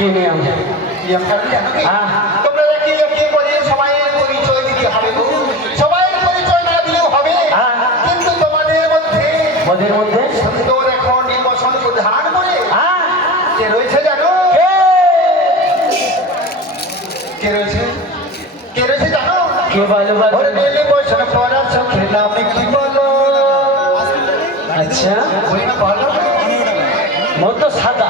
চিনি আমি তোমরা কি কি করে সবাই পরিচয় দিতে হবে সবাই পরিচয় না দিলেও হবে কিন্তু তোমাদের মধ্যে ওদের মধ্যে সুন্দর এখন বসন প্রধান করে কে রয়েছে জানো কে রয়েছে কে রয়েছে জানো কে ভালো ভালো বসন পড়া চোখে নামে কি বলো আচ্ছা।, আচ্ছা। মতো সাদা।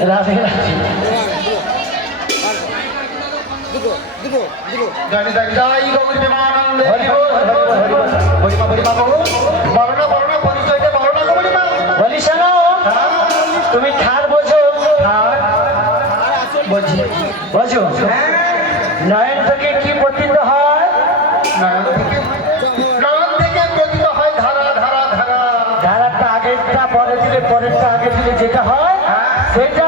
রাধে রাধে জয় জয় জয় নয়ন থেকে কি পতিত হয়? ধারাটা পরে দিলে পরেরটা আগে দিলে যেটা হয়। সেটা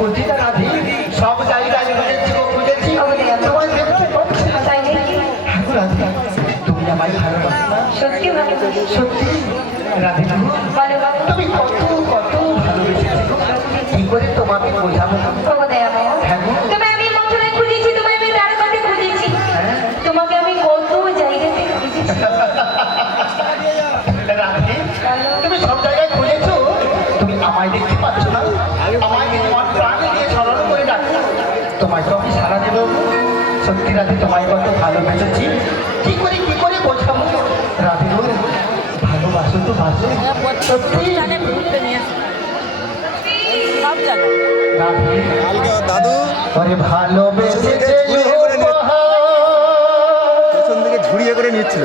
পূজিতা রাধি সব জায়গায় না তুমি আমায় ভালোবাসো সত্যি সত্যি রাধি। তুমি কত কত ভালোবেসেছি? তোমাকে বোঝাবো? সত্যি রাধে তোমায় কত ভালোবেসেছি। কি করে কি করে বোঝাবো? রাধে বল ভালোবাসো তো ভাসো সত্যি দাদু ভালোবেসে ঝুড়িয়ে করে নিচ্ছিল